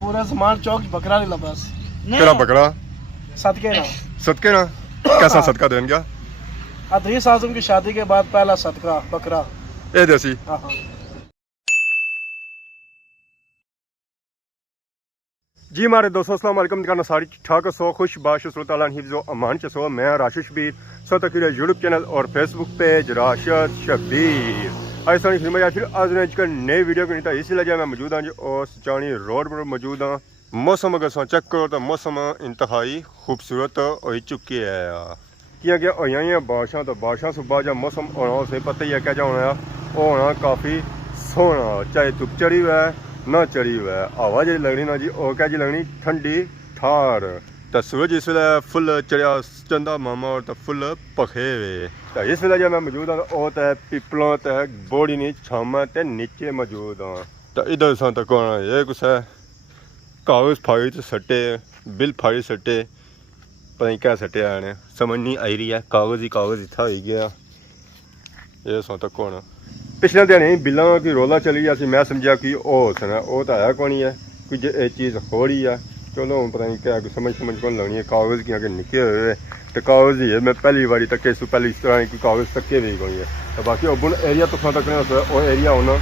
पूरा सामान चौक बकरा नहीं बस केड़ा बकरा सदके ना सदके ना कैसा सदका देन गया अदीस आजम की शादी के बाद पहला सदका बकरा ए देसी हाँ हाँ जी हमारे दोस्तों अस्सलाम वालेकुम करना सारी ठाक सो खुश बाश सुल्तान हिफ्ज़ो अमान च सो मैं राशिद शबीर सो तक यूट्यूब चैनल और फेसबुक पेज राशिद शबीर आज सारी फिल्म या फिर आज ने एक नई वीडियो को नहीं इसी लगे मैं मौजूद हाँ जी और चाणी रोड पर मौजूद हाँ मौसम अगर सो चेक करो तो मौसम इंतहाई खूबसूरत हो चुकी है किया गया हुई बारिशां तो बारिशां सुबह जब मौसम होना उसे पता ही है क्या होना वो होना काफ़ी सोहना चाहे धुप चढ़ी हुआ है ना चढ़ी हुआ है हवा जी लगनी ना जी और क्या जी लगनी ठंडी ठार तो सूरज इस वे फुल चढ़िया चंदा मामा और तो फुल पखे वे तो इस वे जब मैं मौजूद हाँ वो तो पिपलों तो बोड़ी नहीं छामा तो नीचे मौजूद हाँ तो इधर सा तक होना ये कुछ है कागज़ फाड़ी तो सट्टे बिल फाड़ी सट्टे पता नहीं क्या सट्टे आने समझ नहीं आई रही है कागज़ ही कागज़ इतना हो गया ये सा तक होना पिछले दिन बिलों की रोला चली गया मैं समझा कि वो तो है कौन है कोई ये चीज़ हो रही है चलो पता नहीं क्या समझ कौन लगनी है कागज़ की अगर निके हुए तो कागज़ ही है मैं पहली बारी तक इस पहले इस तरह की कागज़ तके भी कोई है तो बाकी ओबन एरिया तुसा तक वो एरिया होना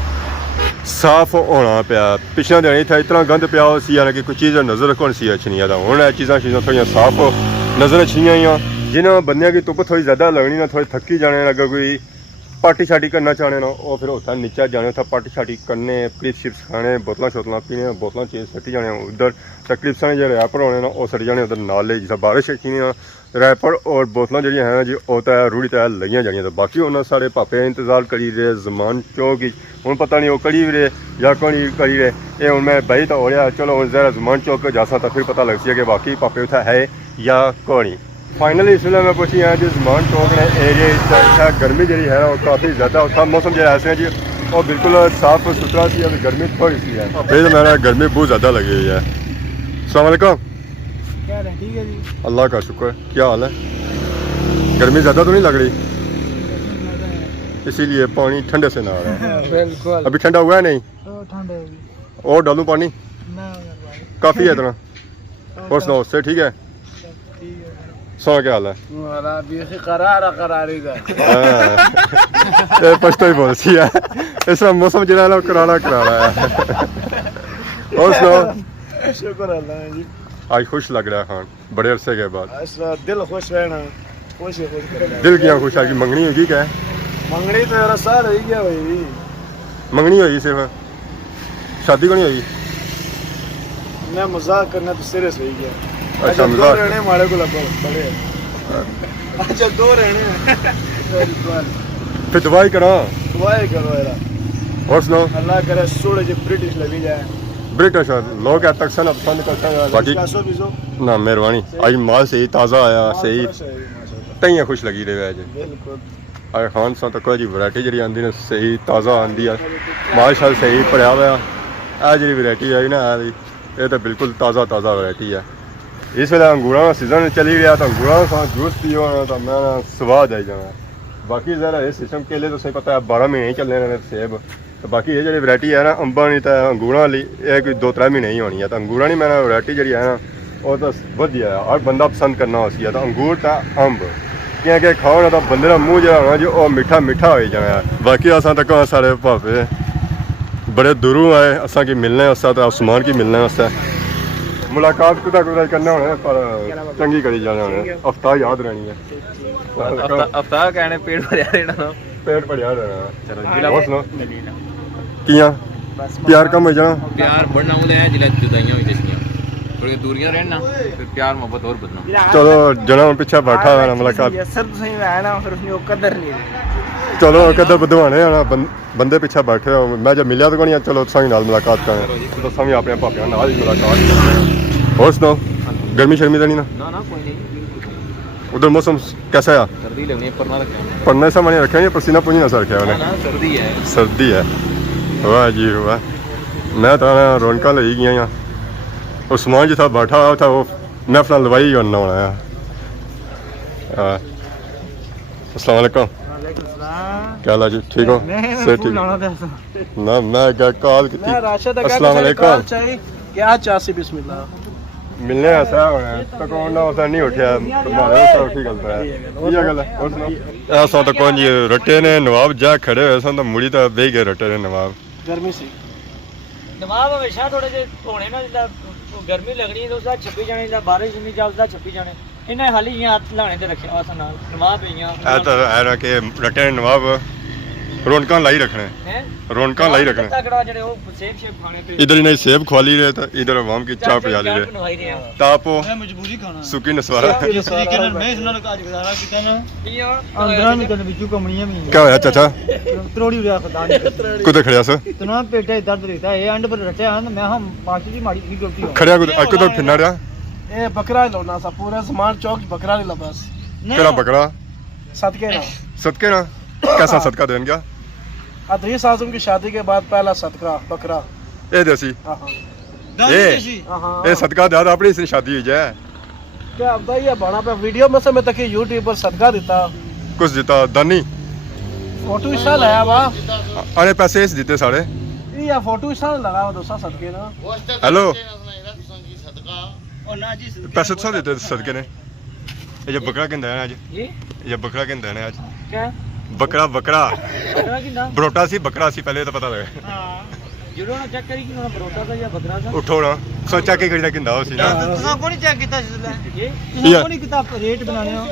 साफ होना पाया पिछले दिन इतना इतना गंद पिया यानी कि कोई चीज़ नज़र कौन सी अच्छी नहीं आता हूँ चीज़ा थोड़ी साफ नज़र अच्छी जिन्हें बंद की धुप्प थोड़ी ज़्यादा लगनी ना थोड़ी थकी जाने अगर कोई पार्टी शार्टी करना चाहने ना वो फिर उत्थै नीचे जाने उत्थै पार्टी शार्टी करने क्लिप्स शिप्स खाने बोतल शोतल पीने बोतल चेंज सट्टी जाने उधर तो क्लिप्सा जो रैपर होने ना वो सट्टी जाने उधर नाले जिस बारिश अच्छी रैपर और बोतल जी हैं जी वो तो रूढ़ी तो लगियां जानियां तो बाकी उन्होंने साढ़े पापे इंतजार करी रहे जमान चौक हूँ पता नहीं वो करी भी रहे या कौन करी रहे ये हूँ मैं बही तो हो रहा चलो हूँ जरा जमान चौक जासा तो फिर पता लग सी कि बाकी पापे उत्थै है या कौन फाइनली इस वे मैं पूछी हाँ जी जमान चौक ने एरिया गर्मी जी है वो काफ़ी ज़्यादा उत्था मौसम जो ऐसे जी वो बिल्कुल साफ सुथरा सी और गर्मी थोड़ी सी है फिर मेरा गर्मी बहुत ज़्यादा लगी हुई है अस्सलाम वालेकुम ठीक है जी अल्लाह का शुक्र क्या हाल है गर्मी ज़्यादा तो नहीं लग रही इसीलिए पानी ठंडे से ना आ रहा है बिल्कुल अभी ठंडा हुआ है नहीं ठंडे और डालूँ पानी काफ़ी है इतना और सुनाओ उससे ठीक है सो क्या हाल है पछतो ही बोल सी है इस मौसम जो है करारा करारा है और सुनाओ शुक्र अल्लाह जी आज खुश लग रहा है खान बड़े अरसे के बाद दिल खुश रहना खुश दिल क्या खुश आज मंगनी होगी क्या मंगनी तो मेरा साल हो गया भाई मंगनी हुई सिर्फ शादी को नहीं हुई मैं मजाक करना तो सीरियस हो गया अच्छा दो मजाक रहने हमारे को बड़े अच्छा दो रहने फिर दवाई करा दुआएं करो यार और सुनाओ अल्लाह करे सोड़े जो ब्रिटिश लगी जाए ब्रिटिश लोग क्या तक सन पसंद करते हैं बाकी पैसों भी सो ना मेहरबानी आज माल सही ताज़ा आया सही तइयां खुश लगी रहे अज बिल्कुल अगर खान सा तो कोई वैरायटी जी आती ने सही ताज़ा आती है माल शाल सही भरया हुआ आ जी वैरायटी आई ना ये तो बिल्कुल ताज़ा ताज़ा वैरायटी है इस वे अंगूरों का सीजन चली गया तो अंगूरों का जूस पियो तो मैं स्वाद आई जाना बाकी ज़रा ये सिस्टम केले तो सही पता है 12 महीने ही चलने रहने सेब तो बाकी ये जी वैरायटी है ना अंबा नहीं तो अंगूरों वाली ये कोई 2-3 महीने ही होनी है तो अंगूरों नहीं मैंने वैरायटी जी है ना वो तो वधिया है और बंदा पसंद करना उसी है तो अंगूर तो अंब क्या खाओ ना तो बंदे का मूँह जो होना जी वो मिठा मिठा हो जाना है बाकी असा तक सारे भापे बड़े दूरों आए असा की मिलने वास्ते तो आसमान की मिलने वास्ते मुलाकात कुदा कुदा करना होना पर चंगी करी जाना होना हफ्ता याद रहनी है हफ्ता कहने पेट भरिया रहना पेट भरिया रहना चलो और सुनो कियां प्यार कम हो जाना प्यार बढ़ना है जिला जुदाइयां हो जैसियां थोड़ी दूरियां रहना फिर प्यार मोहब्बत और बढ़ना चलो जना पीछे बैठा है मुलाकात सब सही है ना फिर उसने कदर नहीं चलो कदर बधवाने आना बंदे पीछे बैठे हो मैं जब मिलिया तो नहीं चलो सही नाल मुलाकात करें तो सभी अपने भापिया नाल ही मुलाकात और सुनाओ गर्मी शर्मी तो नहीं ना ना कोई नहीं उधर मौसम कैसा है सर्दी लगनी पर ना रखा पढ़ने से मैंने रखा है पसीना पुसीना सा रखा है ना सर्दी है सर्दी है वाह जी वाह मैं तो रौनक लगी गई और समान जिथा बैठा हुआ था वो मैं अपना लवाई करना होना है अस्सलाम वालेकुम क्या हाल है जी ठीक हो सही ठीक ना मैं कॉल की अस्सलाम वालेकुम क्या चासी बिस्मिल्लाह मिलने ऐसा होना तो कौन ना उसा नहीं उठा तुम्हारे उसा उठी गलता है ये गल है और सुनो ऐसा तो कौन जी रट्टे ने नवाब जा खड़े हुए सन तो मुड़ी तो बेह गए रट्टे ने नवाब गर्मी से नवाब हमेशा थोड़े जे होने ना जिदा गर्मी लगनी है तो उसदा 26 जाने जिदा बारिश नहीं जा उसदा 26 जाने इन्हें हाली यहाँ हाथ लाने ते रखे वास नाल नवाब यहाँ ऐ तो है ना कि रट्टे ने नवाब रौनकां लाई रखने हैं रौनकां लाई रखने तगड़ा जड़े वो सेब शेब खाने पे इधर इन्हें सेब खवाली रहे तो इधर अवाम की चाय पिला रहे बनवाई रहे हैं तापो मैं मजबूरी खाना सुकी नसवारा जिस तरीके ਨਾਲ मैं इसनाल काज गुजारा कीता ना यहाँ अंदरां में कल बिचू कमणियां भी क्या होया चाचा त्रोड़ी उड़ा खुदा ने कुते खड़िया स इतना पेटे दर्द रहता है एंड पर रटे हैं मैं हम मास्टर जी माड़ी की गलती हो खड़िया कुते अक तो फिरना रहा ए बकरा ही लोना सा पूरे जमान चौक बकरा नहीं लबस केड़ा बकरा सदके ना सदके ना कैसा सदका देन गया अदरीस आजम की शादी के बाद पहला सदका बकरा ए देसी हाँ ए हाँ ए सदका दादा अपनी से शादी हुई है क्या अब ये बड़ा पे वीडियो में से मैं तक यूट्यूब पर सदका देता कुछ देता दानी फोटो इसा लाया वा अरे पैसे इस देते सारे ये फोटो इसा लगा हुआ दोसा सदके ना हेलो और ना जी पैसे तो देते सदके ने ये जो बकरा किंदा है आज ये ये बकरा किंदा है आज क्या बकरा बकरा बकरा की ना बरोटा सी बकरा सी पहले तो पता लगे हां जुड़ो ना चेक करी कि ना बरोटा था या बकरा था उठो ना सोचा के खरीदा किंदा हो सी ना तुसा को नहीं चेक कीता जिसले ये तुसा को नहीं कीता रेट बनाने हो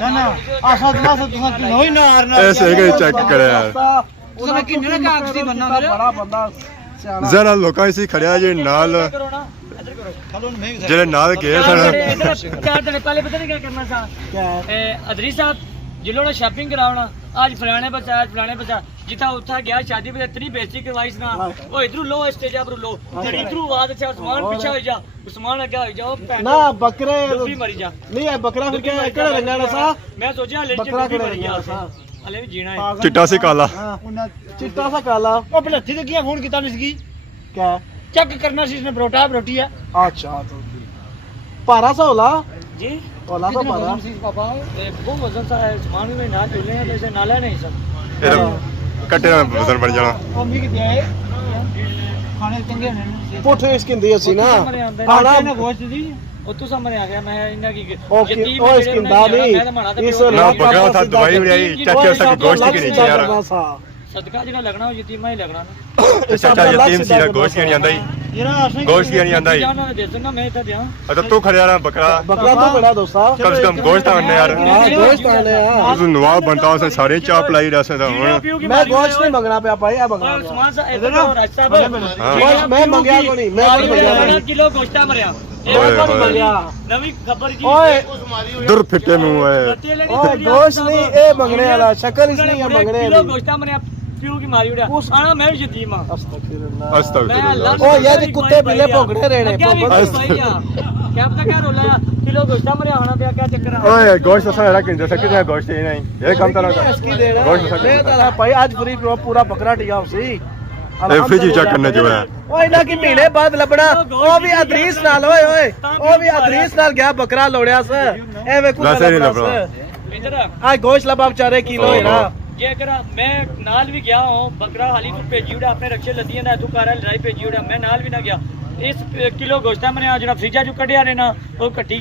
ना ना आसा तुसा से तुसा कि नोई ना हारना ऐसे ही चेक करे यार तुसा कि ना कागज दी बनना मेरे बड़ा बंदा सियाना जरा लोकां इसी खड़िया जे नाल करो ना इधर करो चलो मैं जेड़े नाल गए सन चार दिन पहले पता नहीं क्या करना था क्या अदरी साहब जिन्होंने शॉपिंग करावना आज फलाने बचा आज फलाने बचा जिथा उठा गया शादी पे इतनी बेइज्जती करवाई ना ओ इधरू लो स्टेज पर लो तेरी इधरू आवाज अच्छा उस्मान पीछे हो जा उस्मान आगे हो जाओ ना बकरे डुबी मरी जा नहीं है बकरा फिर क्या एकड़ रंगाना सा मैं सोचा ले बकरा डुबी के मरी जा रंगाना सा हले भी जीना है चिट्टा सी काला चिट्टा सा काला ओ भलथी ते किया फोन कीता निसगी क्या चेक करना सी इसने बरोटा बरोटी है अच्छा तो पारा सा होला जी होला सा पारा पापा वो वजन सा है उस्मान में ना चले हैं जैसे नाला नहीं सब ए कट्टे में वजन बढ़ जाना मम्मी की दिया है खाने चंगे ने पुठे इसकी दी सी ना खाना ना गोश्त दी ਉਹ ਤੋਂ ਸਾਹਮਣੇ ਆ ਗਿਆ ਮੈਂ ਇਹਨਾਂ ਕੀ ओके ओ इसकी दादी इस ना बकरा था दवाई उड़ाई चाचा सा गोश्त के नीचे यार ਸਦਕਾ ਜਿਹੜਾ ਲੱਗਣਾ ਉਹ ਯਤੀਮਾ ਹੀ ਲੱਗਣਾ ਨਾ चाचा यतीम सी गोश्त के नहीं आंदा ही जरा असं गोश्त के नहीं आंदा ही ਜਾਨਾਂ ਦੇ ਦੇਣਾ ਮੈਂ ਤਾਂ ਦਿਆਂ अच्छा तू खड़िया रहा बकरा बकरा तो बड़ा दोस्ता कम से कम गोश्त आने यार हां गोश्त आने यार तू नवाब बनता उसे सारे चाप लाई रहा था मैं गोश्त नहीं मंगना पे पाया मंगना ਉਸਮਾਨ ਸਾਹਿਬ ਇਧਰ ਨਾ ਰਾਜਾ गोश्त मैं मंगया को नहीं मैं नहीं मंगया ਕਿਲੋ ਗੋਸ਼ਤਾ ਮਰਿਆ ओए नहीं मंगया ਨਵੀਂ ਖਬਰ ਕੀ ओए दुर फिटे मुंह है ओए गोश्त नहीं ए मंगने वाला शक्ल इसलिए मंगने ਕਿਲੋ वाली ਗੋਸ਼ਤਾ ਮਰਿਆ ਪਿਓ ਕੀ ਮਾਰੀ ਉੜਿਆ ਆਣਾ ਮੈਂ ਵੀ ਯਤੀਮ ਆ अस्तगफिरुल्लाह मैं अस्तगफिरुल्लाह ओ यार ये कुत्ते बिल्ले भोगड़े रहने क्या पता क्या रोला किलो गोश्ता मरिया होना पिया क्या चक्कर है ओए गोश्त असा रहा किंदे सकते हैं गोश्त ही नहीं ये काम तना इसकी देना गोश्त मैं तो भाई आज फ्री पूरा बकरा टिका सी ए फ्रिज चेक करने जो है ओए ना कि महीने बाद लबड़ा ओ भी अदरीस नाल ओए ओए ओ भी अदरीस नाल गया बकरा लोड़िया से एवे कुछ वैसे नहीं लबड़ा इधर आज गोश्त लबा बेचारे किलो है ना ये करा मैं नाल भी गया हूं बकरा हाली तू भेजी उड़ा अपने रक्षे लदियां ना तू कारा लड़ाई भेजी उड़ा मैं नाल भी ना गया इस किलो गोश्ता मैंने आज फ्रिजा चो कढ़िया रे ना वो कट्टी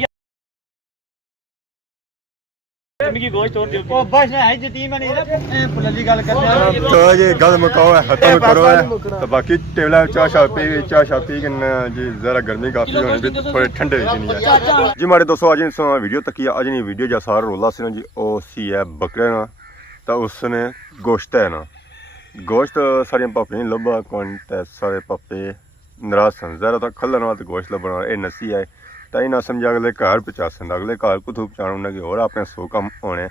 की गोश्त और दियो ओ बस है यतीम नहीं ए पुलली गल कर तो ये गल मुकाओ है खत्म करो है तो बाकी टेबला चाह पी के जी जरा गर्मी काफी होने भी थोड़े ठंडे जी नहीं है जी हमारे दोस्तों आज इस वीडियो तक अज नहीं वीडियो जा सारा रोला सी ना जी ओ सी है बकरे ना तो उसने गोश्त है ना गोश्त सारिया पापे नहीं लब्भा कौन ते सारे पापे नाराज सन जरा तो खल्लन वाला गोश्त लब्भना ये नसी है तो इन्हें समझा अगले घर पहुँचा सन अगले घर कुछ पहुँचाना उन्हें होर अपने सौ कम होने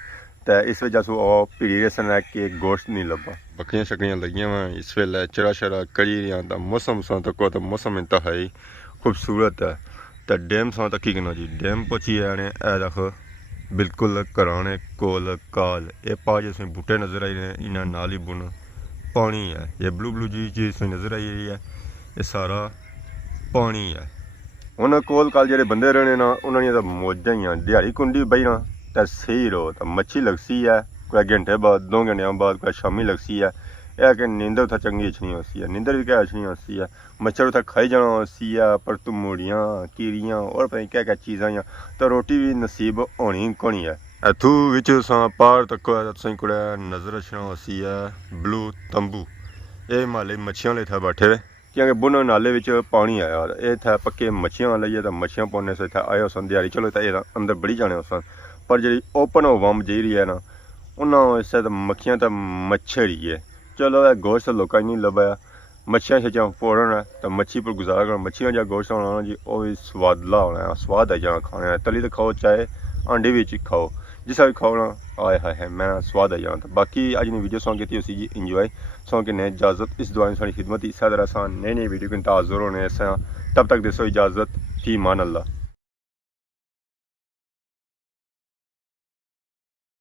तो इस वजह से भीड़ी रहे सन कि गोश्त नहीं लब्भा बकरियां शकरियां लगियां वा इस वेले चरा शरा कड़ी रहा तो मौसम सा तक तो मौसम इंतहाई खूबसूरत है तो डैम सा तक की करना जी डैम पहुँची आने रख बिल्कुल घराने कोल काल ये पा जिसमें बूटे नज़र आई रहे हैं इन्हें नाल ही बुन पानी है ये ब्लू ब्लू जी चीज़ इसमें नज़र आई रही है ये सारा पानी है उन्हें कोल काल जेह्ड़े बंदे रहने ना उन्होंने तो मौजा ही दिहाड़ी कुंडी बही ना तो सही रहो तो मच्छी लगसी है कोई घंटे बाद 2 घंटे बाद कोई शामी लगसी है यह कि नींदर उत्थै चंगी अच्छनी होती है, नींदर भी क्या अच्छनी होती है, मच्छर उत्थै खाई जाना होती है, पर तमूड़ियाँ कीड़ियाँ और पता नहीं क्या क्या चीज़ां या तो रोटी भी नसीब होनी कोनी है। इत्थू विच पार तक तुसें कुड़े नज़र अच्छना होती है ब्लू तंबू, ये माले मच्छियां ले इत्थै बैठे क्योंकि बुन नाले विच पानी आया और ये इत्थै पक्के मच्छियां लाइए तो मच्छियां पौने से इत्थै आए सन दिहाड़ी, चलो इत्थै अंदर बड़ी जाने सन, पर जी ओपन वम जेरी है ना उन्होंने इससे तो मक्खियां तो मच्छर ही है। चलो यह गोश्त लोगों नहीं लभा, मच्छियां शच्छियां फोड़न है तो मच्छी पर गुजारा कर, मच्छियां जा गोश्त होना जी वो भी स्वादला होना है, स्वाद है जाना खाने, तली तो खाओ चाहे अंडे भी खाओ, जिसा भी खाओ ना आए हाय मैं स्वाद है जाना। बाकी अज ने वीडियो सॉन्ग की जी इंजॉय सॉन्ग के ने इजाज़त, इस दुआ सारी खिदमत इस तरह नई नई वीडियो के इंतजार होने, तब तक दसो इजाज़त, फी मान अल्लाह।